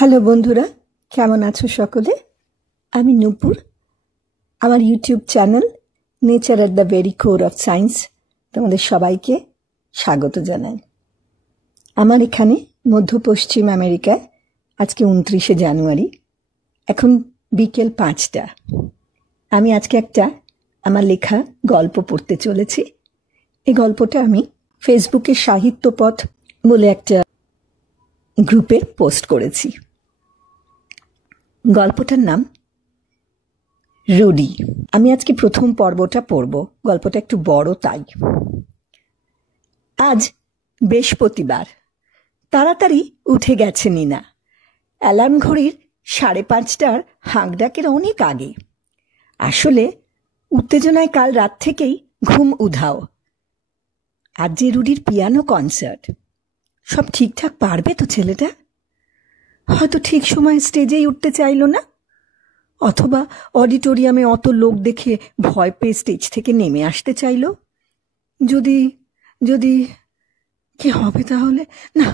Hello বন্ধুরা, কেমন আছো সকলে? আমি নূপুর। আমার YouTube channel nature at the very core of science তোমাদের সবাইকে স্বাগত জানাই। আমার এখানে মধ্য পশ্চিম আমেরিকায় আজকে 29শে জানুয়ারি, এখন বিকেল 5টা। আমি আজকে একটা আমার লেখা গল্প পড়তে চলেছি। এই গল্পটা আমি ফেসবুকে সাহিত্যপথ বলে একটা গ্রুপে পোস্ট করেছি। গল্পটার নাম রুডি। আমি আজকে প্রথম পর্বটা পড়ব। গল্পটা একটু বড় তাই। আজ বৃহস্পতিবার। তাড়াতাড়ি উঠে গেছে নিনা। অ্যালার্ম ঘড়ির 5:30টার হাঁক ডাকের অনেক আগে। আসলে উত্তেজনায় কাল রাত থেকেই ঘুম উধাও। আজ যে রুডির পিয়ানো কনসার্ট। সব ঠিকঠাক পারবে তো ছেলেটা? হয়তো ঠিক সময় স্টেজেই উঠতে চাইল না, অথবা অডিটোরিয়ামে অত লোক দেখে ভয় পেয়ে স্টেজ থেকে নেমে আসতে চাইল। যদি যদি কি হবে তাহলে? না,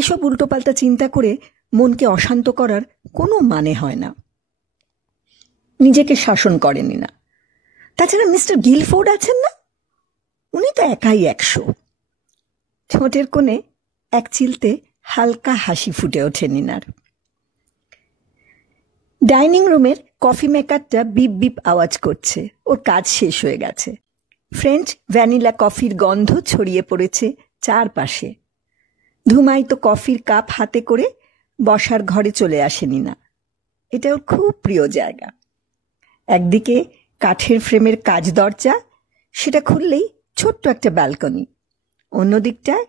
এসব উল্টোপাল্টা চিন্তা করে মনকে অশান্ত করার কোনো মানে হয় না। নিজেকে শাসন করেনি না। তাছাড়া মিস্টার গিলফোর্ড আছেন না, উনি তো একাই 100। ঠোঁটের কোণে এক চিলতে হালকা হাসি ফুটে ওঠে নিনার। ডাইনিং রুমের কফি মেকারটা বিপ বিপ আওয়াজ করছে। ওর কাজ শেষ হয়ে গেছে। ফ্রেঞ্চ ভ্যানিলা কফির গন্ধ ছড়িয়ে পড়েছে চারপাশে। ধুমায়িত কফির কাপ হাতে করে বসার ঘরে চলে আসেনি না। এটা ওর খুব প্রিয় জায়গা। একদিকে কাঠের ফ্রেমের কাচ দরজা, সেটা খুললেই ছোট্ট একটা ব্যালকনি। অন্যদিকটায়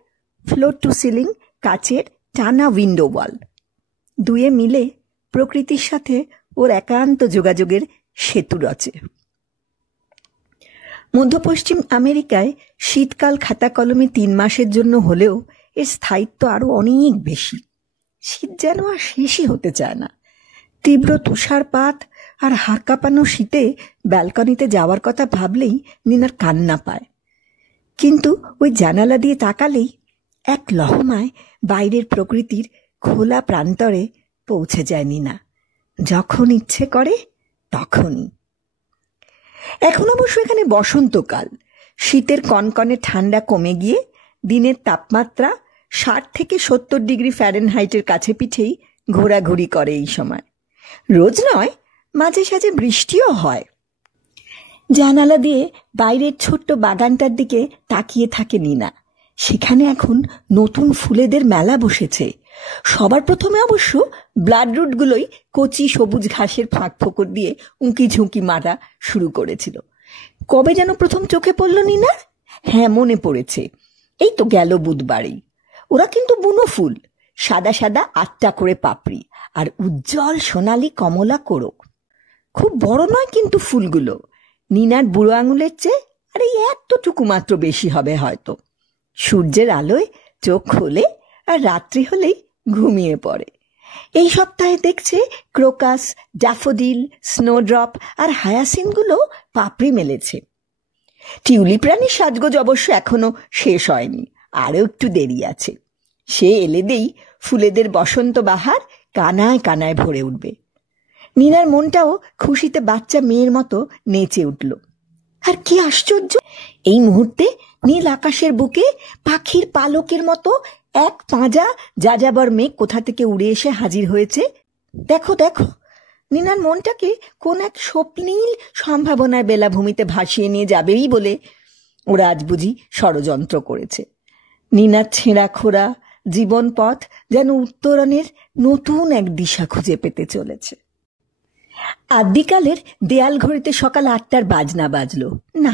ফ্লোর টু সিলিং কাচের টানা উইন্ডো ওয়াল। দুয়ে মিলে প্রকৃতির সাথে ওর একান্ত যোগাযোগের সেতু রচে। মধ্য পশ্চিম আমেরিকায় শীতকাল খাতা কলমে 3 মাসের জন্য হলেও এর স্থায়িত্ব আরো অনেক বেশি। শীত যেন আর শেষই হতে চায় না। তীব্র তুষারপাত আর হাড় কাঁপানো শীতে ব্যালকনিতে যাওয়ার কথা ভাবলেই নিনার কান্না পায়। কিন্তু ওই জানালা দিয়ে তাকালেই এক লহমায় বাইরের প্রকৃতির খোলা প্রান্তরে পৌঁছে যায় নিনা। যখন ইচ্ছে করে তখনই। এখন অবশ্য এখানে বসন্তকাল। শীতের কনকনে ঠান্ডা কমে গিয়ে দিনের তাপমাত্রা 60 থেকে 70 ডিগ্রি ফ্যারেনহাইটের কাছে পিঠেই ঘোরাঘুরি করে এই সময়। রোজ নয়, মাঝে সাঝে বৃষ্টিও হয়। জানালা দিয়ে বাইরের ছোট্ট বাগানটার দিকে তাকিয়ে থাকে নিনা। সেখানে এখন নতুন ফুলেদের মেলা বসেছে। সবার প্রথমে অবশ্য ব্লাড রুটগুলোই কচি সবুজ ঘাসের ফাঁক ফোকর দিয়ে উঁকি ঝুঁকি মারা শুরু করেছিল। কবে যেন প্রথম চোখে পড়ল নিনার? হ্যাঁ, মনে পড়েছে, এই তো গেল বুধবারেই। ওরা কিন্তু বুনো ফুল, সাদা সাদা 8টা করে পাপড়ি আর উজ্জ্বল সোনালি কমলা কোরক। খুব বড় নয় কিন্তু ফুলগুলো। নিনার বুড়ো আঙুলের চেয়ে আর এই এতটুকু মাত্র বেশি হবে হয়তো। সূর্যের আলোয় চোখ খোলে আর রাত্রি হলেই ঘুমিয়ে পড়ে। এই সপ্তাহে দেখছে ক্রোকাস, ড্যাফোডিল, স্নোড্রপ আর হায়াসিনগুলো পাপড়ি মেলেছে। টিউলিপ রানীর সাজগোজ অবশ্য এখনো শেষ হয়নি, আরও একটু দেরি আছে। সে এলেদেই ফুলেদের বসন্ত বাহার কানায় কানায় ভরে উঠবে। নিনার মনটাও খুশিতে বাচ্চা মেয়ের মতো নেচে উঠল। আর কি আশ্চর্য, এই মুহূর্তে নীল আকাশের বুকে পাখির পালকের মতো এক পাঁজা যাযাবর মেঘ কোথা থেকে উড়ে এসে হাজির হয়েছে। দেখো দেখো, নিনার মনটাকে কোন এক স্বপ্নীল সম্ভাবনায় বেলাভূমিতে ভাসিয়ে নিয়ে যাবেই বলে ওরা আজ বুঝি ষড়যন্ত্র করেছে। নিনার ছেঁড়া খোড়া জীবন পথ যেন উত্তরণের নতুন এক দিশা খুঁজে পেতে চলেছে। আদিকালের দেয়াল ঘড়িতে সকাল 8টার বাজনা বাজলো। না,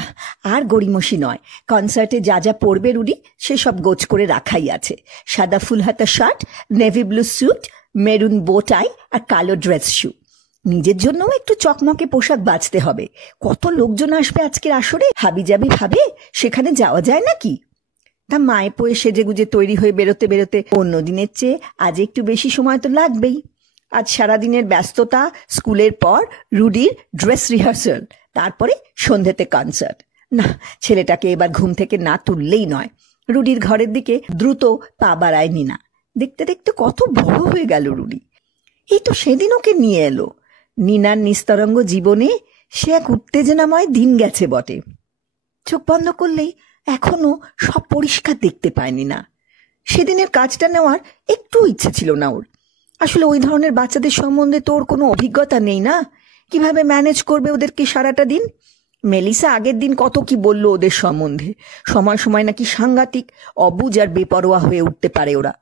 আর গড়িমসি নয়। কনসার্টে যা যা পরবে রুডি সেসব গোছ করে রাখাই আছে। সাদা ফুলহাতা shirt, navy blue suit, maroon bow tie আর কালো ড্রেস শু। নিজের জন্যও একটু চকমকে পোশাক বাঁচতে হবে। কত লোকজন আসবে আজকের আসরে, হাবিজাবি ভাবে সেখানে যাওয়া যায় নাকি? তা মায়ে পোয়ে সেজে গুজে তৈরি হয়ে বেরোতে বেরোতে অন্য দিনের চেয়ে আজ একটু বেশি সময় তো লাগবেই। আজ সারাদিনের ব্যস্ততা, স্কুলের পর রুডির ড্রেস রিহার্সাল, তারপরে সন্ধ্যেতে কনসার্ট। না, ছেলেটাকে এবার ঘুম থেকে না তুললেই নয়। রুডির ঘরের দিকে দ্রুত পা বাড়ায় নিনা। দেখতে দেখতে কত বড় হয়ে গেল রুডি। এই তো সেদিন ওকে নিয়ে এলো। নিনার নিস্তরঙ্গ জীবনে সে এক উত্তেজনাময় দিন গেছে বটে। চোখ বন্ধ করলেই এখনো সব পরিষ্কার দেখতে পায়নি না। সেদিনের কাজটা নেওয়ার একটু ইচ্ছে ছিল না ওর। আসলে ওই ধরনের বাচ্চাদের সম্বন্ধে তো ওর কোনো অভিজ্ঞতা নেই না। কিভাবে ম্যানেজ করবে ওদেরকে সারাটা দিন? মেলিসা আগের দিন কত কি বলল ওদের সম্বন্ধে। সময় সময় নাকি সাংঘাতিক অবুঝ আর বেপরোয়া হয়ে উঠতে পারে ওরা।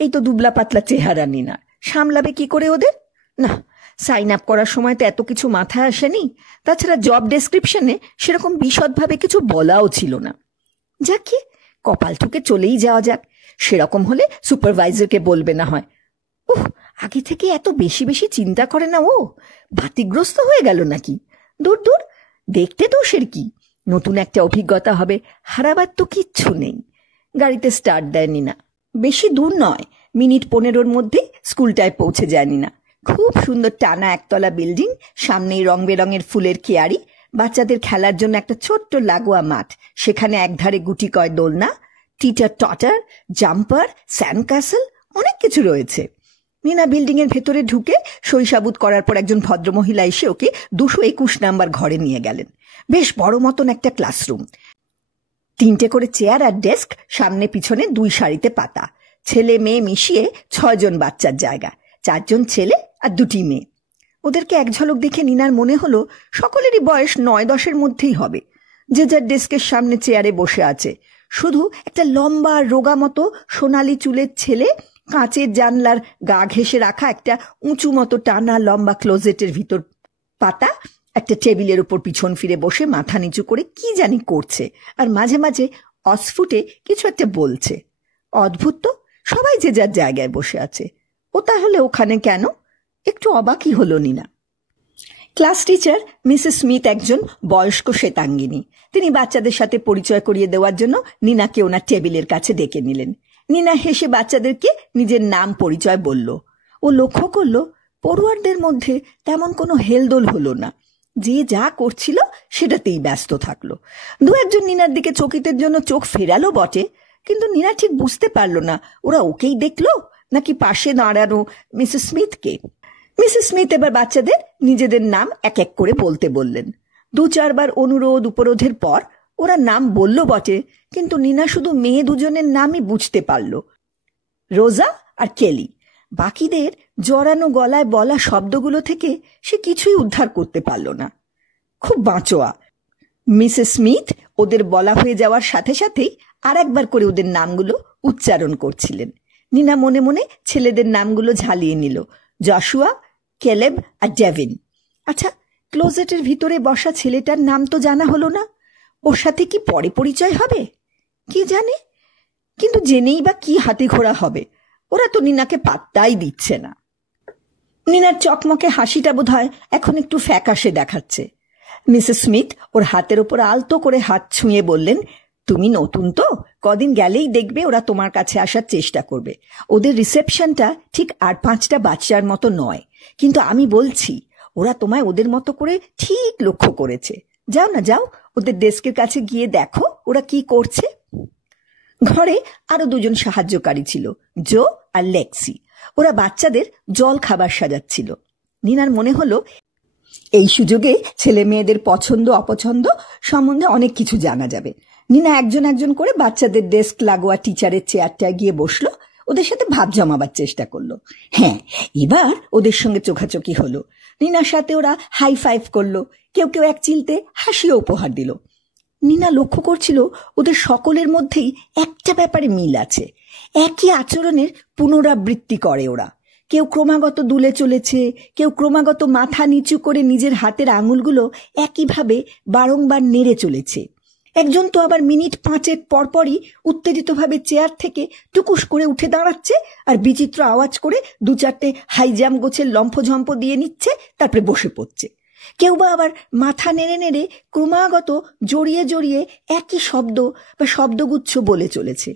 এই তো দুবলা পাতলা চেহারা নিনার, সামলাবে কি করে ওদের? না, সাইন আপ করার সময় তো এত কিছু মাথায় আসেনি। তাছাড়া জব ডেসক্রিপশনে সেরকম বিশদভাবে কিছু বলাও ছিল না। যাকে কপাল ঠুকে চলেই যাওয়া যাক। সেরকম হলে সুপারভাইজারকে বলবে না হয়। উহ, আগে থেকে এত বেশি বেশি চিন্তা করে না ও? বাতিগ্রস্ত হয়ে গেল নাকি? দূর দূর, দেখতে দোষের কি? নতুন একটা অভিজ্ঞতা হবে, হারাবার তো কিচ্ছু নেই। গাড়িতে স্টার্ট দেয়নি না। বেশি দূর নয়, মিনিট 15-র মধ্যে স্কুলটায় পৌঁছে যায়নি না। খুব সুন্দর টানা একতলা বিল্ডিং, সামনেই রং বেরঙের ফুলের কেয়ারি, বাচ্চাদের খেলার জন্য একটা ছোট্ট লাগোয়া মাঠ, সেখানে একধারে গুটি কয় দোলনা, টিটার টটার, জাম্পার, স্যান্ড ক্যাসেল, অনেক কিছু রয়েছে। নিনা বিল্ডিং এর ভেতরে ঢুকে শৈশাবুত করার পর একজন ভদ্রমহিলা এসে ওকে 221 নাম্বার ঘরে নিয়ে গেলেন। বেশ বড় মতন একটা ক্লাসরুম, 3টে করে চেয়ার আর ডেস্ক, সামনে পিছনে 2 সারিতে পাতা। ছেলে মেয়ে মিশিয়ে 6 জন বাচ্চার জায়গা, 4 জন ছেলে আর 2টি মেয়ে। ওদেরকে এক ঝলক দেখে নিনার মনে হলো সকলেরই বয়স 9-10-এর মধ্যেই হবে। যে যার ডেস্কের সামনে চেয়ারে বসে আছে। শুধু একটা লম্বা রোগা মতো সোনালি চুলের ছেলে কাঁচের জানলার গা ঘেঁষে রাখা একটা উঁচু মতো টানা লম্বা ক্লোজেটের ভিতর পাতা একটা টেবিলের উপর পিছন ফিরে বসে মাথা নিচু করে কি জানি করছে, আর মাঝে মাঝে অস্ফুটে কিছু একটা বলছে। অদ্ভুত তো, সবাই যে যার জায়গায় বসে আছে, ও তাহলে ওখানে কেন? একটু অবাকই হলো নিনা। ক্লাস টিচার মিসেস স্মিথ একজন বয়স্ক শ্বেতাঙ্গিনী। তিনি বাচ্চাদের সাথে পরিচয় করিয়ে দেওয়ার জন্য নিনাকে ওনার টেবিলের কাছে ডেকে নিলেন। নিনা হেসে বাচ্চাদেরকে নিজের নাম পরিচয় বলল। ও লক্ষ্য করল পড়ুয়ারদের মধ্যে তেমন কোনো হেলদোল হলো না। যে যা করছিল সেটাতেই ব্যস্ত থাকলো। 2-1 নিনার দিকে চকিতের জন্য চোখ ফেরালো বটে, কিন্তু নিনা ঠিক বুঝতে পারল না ওরা ওকেই দেখলো নাকি পাশে দাঁড়ানো মিসেস স্মিথকে। মিসেস স্মিথ এবার বাচ্চাদের নিজেদের নাম এক এক করে বলতে বললেন। 2-4 বার অনুরোধ উপরোধের পর ওরা নাম বলল বটে, কিন্তু নিনা শুধু মেয়ে দুজনের নামই বুঝতে পারল, রোজা আর কেলি। বাকিদের জড়ানো গলায় বলা শব্দগুলো থেকে সে কিছুই উদ্ধার করতে পারল না। খুব বাঁচোয়া। মিসেস স্মিথ ওদের বলা হয়ে যাওয়ার সাথে সাথেই আর একবার করে ওদের নামগুলো উচ্চারণ করছিলেন। নিনা মনে মনে ছেলেদের নামগুলো ঝালিয়ে নিল, জশুয়া, কেলেব আর ডেভিন। আচ্ছা, ক্লোজেটের ভিতরে বসা ছেলেটার নাম তো জানা হলো না, ওর সাথে কি পরে পরিচয় হবে কি জানে? কিন্তু জেনেই বা কি হাতে ঘোড়া হবে? ওরা তো নিনাকে পাত্তাই দিচ্ছে না। নিনার চকমকে হাসিটা বোধহয় এখন একটু ফ্যাকাশে দেখাচ্ছে। মিসেস স্মিথ ওর হাতের ওপর আলতো করে হাত ছুঁয়ে বললেন, তুমি নতুন তো, কদিন গেলেই দেখবে ওরা তোমার কাছে আসার চেষ্টা করবে। ওদের রিসেপশনটা ঠিক 8-5টা বাচ্চার মতো নয়, কিন্তু আমি বলছি ওরা তোমায় ওদের মতো করে ঠিক লক্ষ্য করেছে। যাও না, যাও ওদের ডেস্কের কাছে গিয়ে দেখো ওরা কি করছে। ঘরে আরো 2 জন সাহায্যকারী ছিল, জো আর লেক্সি। ওরা বাচ্চাদের জল খাবার সাজাচ্ছিল। নিনার মনে হলো এই সুযোগে ছেলে মেয়েদের পছন্দ অপছন্দ সম্বন্ধে অনেক কিছু জানা যাবে। নিনা একজন একজন করে বাচ্চাদের ডেস্ক লাগোয়া টিচারের চেয়ারটায় গিয়ে বসলো, ওদের সাথে ভাব জমাবার চেষ্টা করলো। হ্যাঁ, এবার ওদের সঙ্গে চোখাচোখি হলো। নিনার সাথে ওরা হাই ফাইভ করলো, কেউ কেউ এক চিলতে হাসিও উপহার দিল। নিনা লক্ষ্য করছিল ওদের সকলের মধ্যেই একটা ব্যাপারে মিল আছে, একই আচরণের পুনরাবৃত্তি করে ওরা। কেউ ক্রমাগত দুলে চলেছে, কেউ ক্রমাগত মাথা নিচু করে নিজের হাতের আঙুলগুলো একইভাবে বারংবার নেড়ে চলেছে। একজন তো আবার মিনিট 5 পরপরই উত্তেজিতভাবে চেয়ার থেকে টুকুস করে উঠে দাঁড়াচ্ছে আর বিচিত্র আওয়াজ করে 2-4টে হাই জাম্প গোছের লম্ফঝম্প দিয়ে নিচ্ছে, তারপরে বসে পড়ছে। কেউ বা আবার মাথা নেড়ে নেড়ে ক্রমাগত জড়িয়ে জড়িয়ে একই শব্দ বা শব্দগুচ্ছ বলে চলেছে।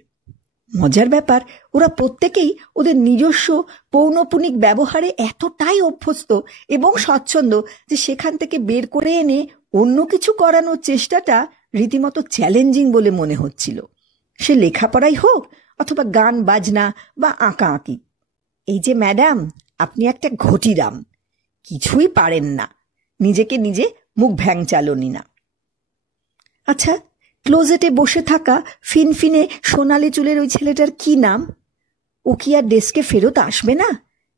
মজার ব্যাপার, ওরা প্রত্যেকেই ওদের নিজস্ব পৌনপুনিক ব্যবহারে এতটাই অভ্যস্ত এবং স্বচ্ছন্দ যে সেখান থেকে বের করে এনে অন্য কিছু করানোর চেষ্টাটা রীতিমতো চ্যালেঞ্জিং বলে মনে হচ্ছিল। সে লেখাপড়াই হোক অথবা গান বাজনা বা আঁকা আঁকি। এই যে ম্যাডাম, আপনি একটা ঘটিরাম, কিছুই পারেন না। নিজেকে নিজে মুখ ভ্যাংচালো নিনা। আচ্ছা, ক্লোজেটে বসে থাকা ফিনফিনে সোনালি চুলের ওই ছেলেটার কি নাম? ও কি আর ডেস্কে ফেরত আসবে না?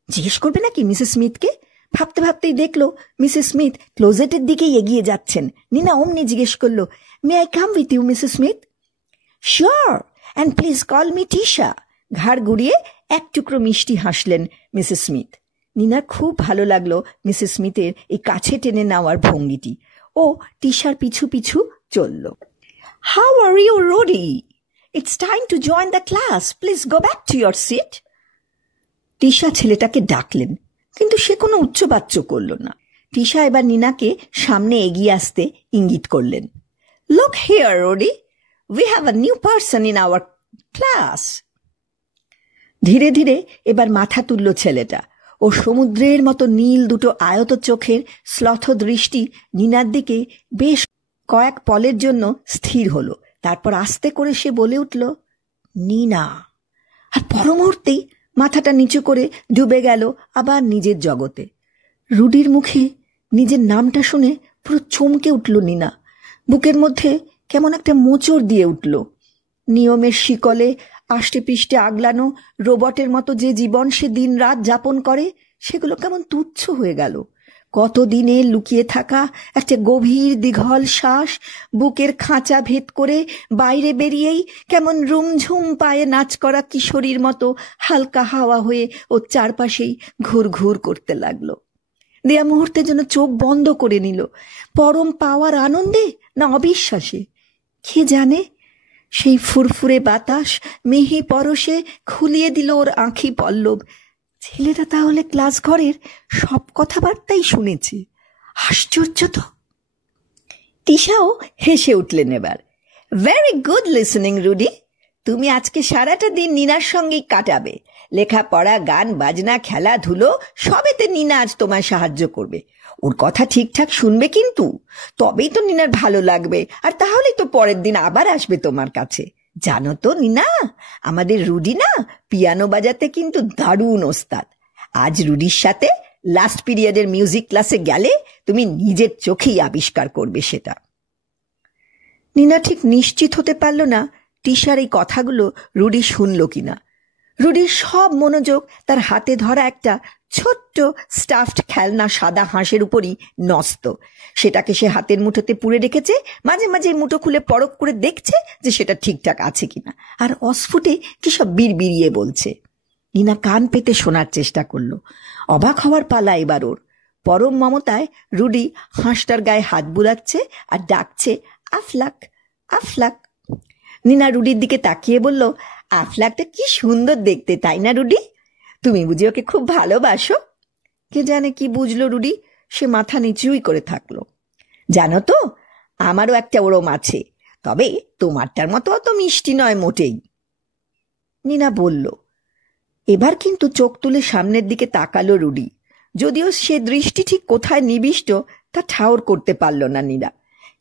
জিজ্ঞেস করবে নাকি মিসেস স্মিথকে? ভাবতে ভাবতেই দেখলো মিসেস স্মিথ ক্লোজেটের দিকেই এগিয়ে যাচ্ছেন। নিনা অমনি জিজ্ঞেস করলো, may I come with you Mrs Smith? Sure, and please call me Tisha. ঘাড় গুড়িয়ে এক টুকরো মিষ্টি হাসলেন মিসেস স্মিথ। নিনার খুব ভালো লাগলো মিসেস স্মিথের এই কাছে টেনে নেওয়ার ভঙ্গিটি। ও টিশার পিছু পিছু চলল। How are you Rudy? It's time to join the class, please go back to your seat. Tisha ছেলেটাকে ডাকলেন, কিন্তু সে কোনো উচ্চবাচ্য করল না। টিশা এবার নিনাকে সামনে এগিয়ে আসতে ইঙ্গিত করলেন। Look here Rudy, we have a new person in our class. ধীরে ধীরে এবার মাথা তুলল ছেলেটা। ও সমুদ্রের মতো নীল দুটো আয়ত চোখের শ্লথ দৃষ্টি নিনার দিকে বেশ কয়েক পলের জন্য স্থির হলো। তারপর আস্তে করে সে বলে উঠল, নিনা। আর পর মুহূর্তেই মাথাটা নিচু করে ডুবে গেল আবার নিজের জগতে। রুডির মুখে নিজের নামটা শুনে পুরো চমকে উঠল নিনা। বুকের মধ্যে কেমন একটা মোচড় দিয়ে উঠল। নিয়মের শিকলে আষ্টে পৃষ্ঠে আগলানো রোবটের মতো যে জীবন সে দিন রাত যাপন করে, সেগুলো কেমন তুচ্ছ হয়ে গেল। কতদিনে লুকিয়ে থাকা একটা গভীর দীঘল শ্বাস বুকের খাঁচা ভেদ করে বাইরে বেরিয়েই কেমন রুমঝুম পায়ে নাচ করা কিশোরীর মতো হালকা হাওয়া হয়ে ওর চারপাশেই ঘুর ঘুর করতে লাগলো। দেয়া মুহূর্তের জন্য চোখ বন্ধ করে নিল। পরম পাওয়ার আনন্দে না অবিশ্বাসে? কে জানে। সেই ফুরফুরে বাতাস মিহি পরশে খুলিয়ে দিল ওর আঁখি পল্লব। ছেলেটা তাহলে ক্লাস ঘরের সব কথাবার্তাই শুনেছে। আশ্চর্য তো। তিশাও হেসে উঠলেন এবার। Very good listening Rudy. তুমি আজকে সারাটা দিন নিনার সঙ্গেই কাটাবে। লেখাপড়া, গান বাজনা, খেলাধুলো সবেতে নিনা আজ তোমার সাহায্য করবে। ওর কথা ঠিকঠাক শুনবে কিন্তু, তবেই তো নিনার ভালো লাগবে। আর তাহলেই তো পরের দিন আবার আসবে তোমার কাছে। জানো তো নিনা, আমাদের রুডি না পিয়ানো বাজাতে কিন্তু দারুণ ওস্তাদ। আজ রুডির সাথে লাস্ট পিরিয়ডের মিউজিক ক্লাসে গেলে তুমি নিজের চোখেই আবিষ্কার করবে সেটা। নিনা ঠিক নিশ্চিত হতে পারল না টিশার এই কথাগুলো রুডি শুনল কিনা। রুডির সব মনোযোগ তার হাতে ধরা একটা ছোট্ট স্টাফড খেলনা সাদা হাঁসের উপরই ন্যস্ত। সেটাকে সে হাতের মুঠোতে পুরে রেখেছে। মাঝে মাঝে মুঠো খুলে পরখ করে দেখছে যে সেটা ঠিকঠাক আছে কিনা, আর অস্ফুটে কি সব বিড়বিড়িয়ে বলছে। নিনা কান পেতে শোনার চেষ্টা করলো। অবাক হওয়ার পালা এবার ওর। পরম মমতায় রুডি হাঁসটার গায়ে হাত বুলাচ্ছে আর ডাকছে, আফলাক আফলাক। নিনা রুডির দিকে তাকিয়ে বলল, আফলাকটা কি সুন্দর দেখতে, তাই না রুডি? তুমি বুঝি ওকে খুব ভালোবাসো? কে জানে কি বুঝলো রুডি, সে মাথা নিচুই করে থাকলো। জানো তো, আমারও একটা ওরম আছে, তবে তোমারটার মতো অত মিষ্টি নয় মোটেই, নিনা বলল। এবার কিন্তু চোখ তুলে সামনের দিকে তাকালো রুডি। যদিও সে দৃষ্টি ঠিক কোথায় নিবিষ্ট তা ঠাউর করতে পারল না নিনা।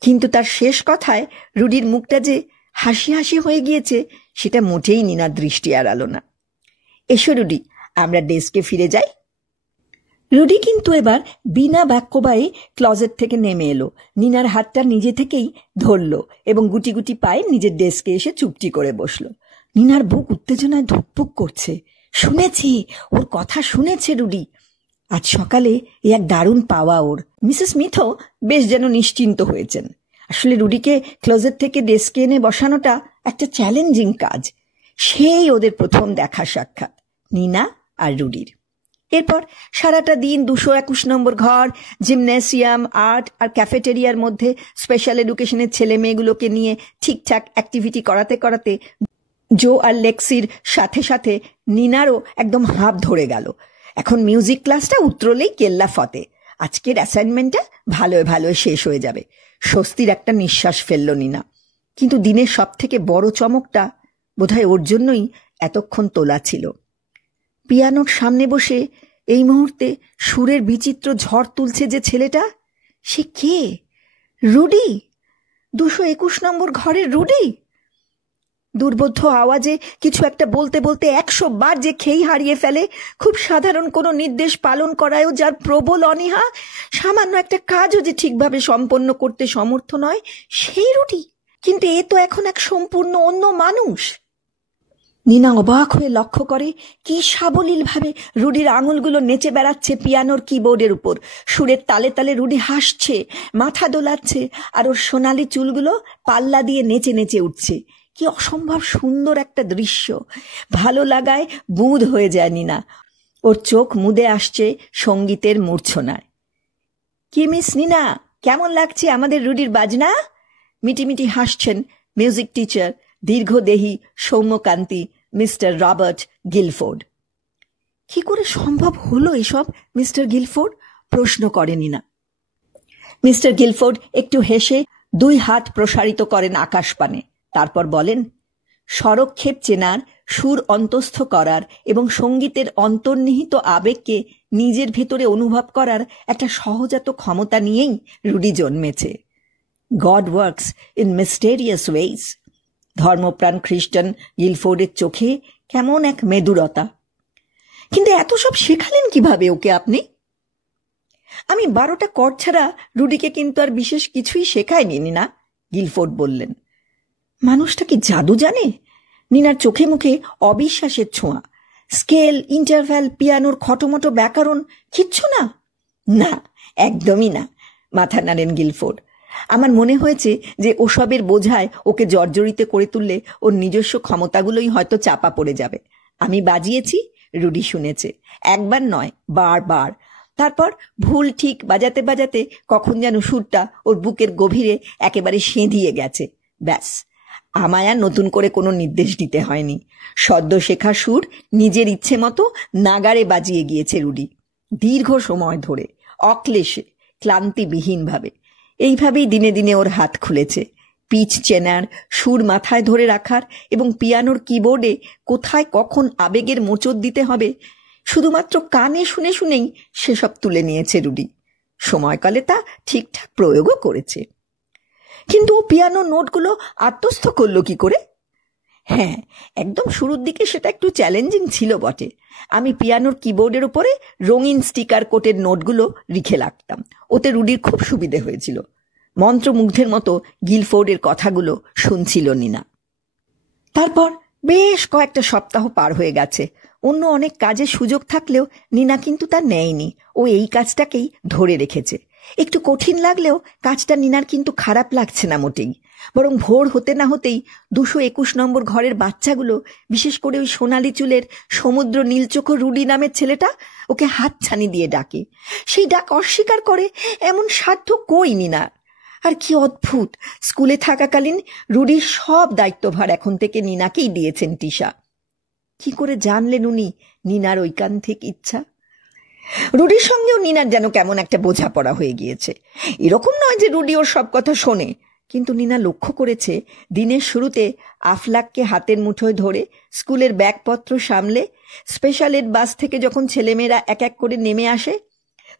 কিন্তু তার শেষ কথায় রুডির মুখটা যে হাসি হাসি হয়ে গিয়েছে সেটা মোটেই নিনার দৃষ্টি এড়ালো না। এসো রুডি, আমরা ডেস্কে ফিরে যাই। রুডি কিন্তু এবার বিনা বাক্যবায়ে ক্লজেট থেকে নেমে এলো। নিনার হাতটা নিজে থেকেই ধরল এবং গুটি গুটি পায়ে নিজের ডেস্কে এসে চুপটি করে বসলো। নিনার বুক উত্তেজনায় ধুকপুক করছে। শুনেছে, ওর কথা শুনেছে রুডি। আজ সকালে এ এক দারুণ পাওয়া ওর। মিসেস স্মিথও বেশ যেন নিশ্চিন্ত হয়েছেন। আসলে রুডিকে ক্লোজেট থেকে ডেস্কে এনে বসানোটা একটা চ্যালেঞ্জিং কাজ। সেই ওদের প্রথম দেখা সাক্ষাৎ, নিনা আর রুডির। এরপর সারাটা দিন 221 নম্বর ঘর, জিমনেসিয়াম, আর্ট আর ক্যাফেটেরিয়ার মধ্যে স্পেশাল এডুকেশনের ছেলে মেয়েগুলোকে নিয়ে ঠিকঠাক অ্যাক্টিভিটি করাতে করাতে জো আর লেক্সির সাথে সাথে নিনারও একদম হাঁপ ধরে গেল। এখন মিউজিক ক্লাসটা উতরলেই কেল্লা ফতে। আজকের অ্যাসাইনমেন্টটা ভালোয় ভালোয় শেষ হয়ে যাবে। স্বস্তির একটা নিঃশ্বাস ফেলল নিনা। কিন্তু দিনের সব থেকে বড় চমকটা বোধহয় ওর জন্যই এতক্ষণ তোলা ছিল। পিয়ানোর সামনে বসে এই মুহূর্তে সুরের বিচিত্র ঝড় তুলছে যে ছেলেটা, সে কে? রুডি, 221 নম্বর ঘরের রুডি। দুর্বোধ্য আওয়াজে কিছু একটা বলতে বলতে 100 বার যে খেই হারিয়ে ফেলে, খুব সাধারণ কোনো নির্দেশ পালন করায়ও যার প্রবল অনীহা, সামান্য একটা কাজও যে ঠিকভাবে সম্পন্ন করতে সমর্থ নয়, সেই রুডি। কিন্তু এ তো এখন এক সম্পূর্ণ অন্য মানুষ। নীনা অবাক হয়ে লক্ষ্য করে কি সাবলীলভাবে রুডির আঙুলগুলো নেচে বেড়াচ্ছে পিয়ানোর কিবোর্ডের উপর। সুরের তালে তালে রুডি হাসছে, মাথা দোলাচ্ছে, আর ওর সোনালি চুলগুলো পাল্লা দিয়ে নেচে নেচে উঠছে। কি অসম্ভব সুন্দর একটা দৃশ্য! ভালো লাগায় বুঁদ হয়ে যায় নীনা। ওর চোখ মুদে আসছে সঙ্গীতের মূর্ছনায়। কি মিস নীনা, কেমন লাগছে আমাদের রুডির বাজনা? মিটিমিটি হাসছেন মিউজিক টিচার, দীর্ঘদেহী সৌম্যকান্তি মিস্টার রবার্ট গিলফোর্ড। কি করে সম্ভব হলো এসব মিস্টার গিলফোর্ড? প্রশ্ন করেনি না। মিস্টার গিলফোর্ড একটু হেসে 2 হাত প্রসারিত করেন আকাশপানে, তারপর বলেন, স্বরক্ষেপ চেনার, সুর অন্তস্থ করার এবং সঙ্গীতের অন্তর্নিহিত আবেগকে নিজের ভেতরে অনুভব করার একটা সহজাত ক্ষমতা নিয়েই রুডি জন্মেছে। God works in mysterious ways. ধর্মপ্রাণ খ্রিস্টান গিলফোর্ডের চোখে কেমন এক মেদুরতা। কিন্তু এত সব শেখালেন কিভাবে ওকে আপনি? আমি 12টা কর ছাড়া রুডিকে কিন্তু আর বিশেষ কিছুই শেখায়নি নীনা, গিলফোর্ড বললেন। মানুষটা কি জাদু জানে? নীনার চোখে মুখে অবিশ্বাসের ছোঁয়া। স্কেল, ইন্টারভ্যাল, পিয়ানোর খটোমটো ব্যাকরণ কিচ্ছু না? না, একদমই না, মাথা নাড়েন গিলফোর্ড। আমার মনে হয়েছে যে ওসবের বোঝায় ওকে জর্জরিত করে তুললে ওর নিজস্ব ক্ষমতাগুলোই হয়তো চাপা পড়ে যাবে। আমি বাজিয়েছি, রুডি শুনেছে, একবার নয়, বারবার। তারপর ভুল ঠিক বাজাতে বাজাতে কখন যেন সুরটা ওর বুকের গভীরে একেবারে সেঁধিয়ে গেছে। ব্যাস, আমায় আর নতুন করে কোনো নির্দেশ দিতে হয়নি। সদ্য শেখা সুর নিজের ইচ্ছে মতো নাগাড়ে বাজিয়ে গিয়েছে রুডি, দীর্ঘ সময় ধরে, অক্লেশে, ক্লান্তিবিহীনভাবে। এইভাবেই দিনে দিনে ওর হাত খুলেছে। পিচ চেনার, সুর মাথায় ধরে রাখার এবং পিয়ানোর কিবোর্ডে কোথায় কখন আবেগের মোচড় দিতে হবে শুধুমাত্র কানে শুনে শুনেই সেসব তুলে নিয়েছে রুডি। সময়কালে তা ঠিকঠাক প্রয়োগও করেছে। কিন্তু ও পিয়ানো নোটগুলো আত্মস্থ করলো কি করে? হ্যাঁ, একদম শুরুর দিকে সেটা একটু চ্যালেঞ্জিং ছিল বটে। আমি পিয়ানোর কিবোর্ডের উপরে রঙিন স্টিকার কোটের নোটগুলো লিখে রাখতাম, ওতে রুডির খুব সুবিধে হয়েছিল। মন্ত্রমুগ্ধের মতো গিলফোর্ডের কথাগুলো শুনছিল নীনা। তারপর বেশ কয়েকটা সপ্তাহ পার হয়ে গেছে। অন্য অনেক কাজের সুযোগ থাকলেও নীনা কিন্তু তা নেয়নি। ও এই কাজটাকেই ধরে রেখেছে। একটু কঠিন লাগলেও কাজটা নীনার কিন্তু খারাপ লাগছে না মোটেই। বরং ভোর হতে না হতেই 221 নম্বর ঘরের বাচ্চাগুলো, বিশেষ করে ওই সোনালি চুলের সমুদ্র নীলচোখ রুডি নামের ছেলেটা, ওকে হাতছানি দিয়ে ডাকে। সেই ডাক অস্বীকার করে এমন সাধ্য কই নীনার। আর কি অদ্ভুত, স্কুলে থাকাকালীন রুডির সব দায়িত্বভার এখন থেকে নীনাকেই দিয়েছেন টিশা। কি করে জানলেন উনি নীনার ঐকান্তিক ইচ্ছা? রুডির সঙ্গেও নীনার যেন কেমন একটা বোঝাপড়া হয়ে গিয়েছে। এরকম নয় যে রুডি ওর সব কথা শোনে, কিন্তু নীনা লক্ষ্য করেছে দিনের শুরুতে আফলাককে হাতের মুঠোয় ধরে স্কুলের ব্যাগপত্র সামলে স্পেশাল এড বাস থেকে যখন ছেলেমেয়েরা এক এক করে নেমে আসে,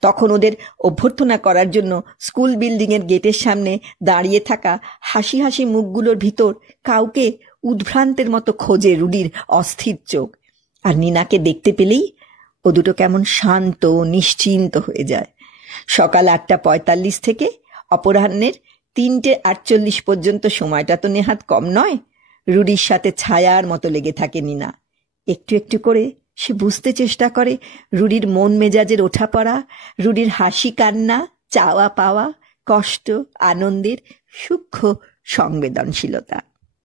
তখন ওদের অভ্যর্থনা করার জন্য স্কুল বিল্ডিংয়ের গেটের সামনে দাঁড়িয়ে থাকা হাসি হাসি মুখগুলোর ভিতর কাউকে উদ্ভ্রান্তের মতো খোঁজে রুডির অস্থির চোখ। আর নীনাকে দেখতে পেলেই ও দুটো কেমন শান্ত নিশ্চিন্ত হয়ে যায়। সকাল 8:45 থেকে অপরাহ্নের 3:48 পর্যন্ত সময়টা তো নেহাত কম নয়। রুডির সাথে ছায়ার মতো লেগে থাকে নীনা। একটু একটু করে সে বুঝতে চেষ্টা করে রুডির মন মেজাজের ওঠাপড়া, রুডির হাসি কান্না, চাওয়া পাওয়া, কষ্ট আনন্দের সূক্ষ্ম সংবেদনশীলতা।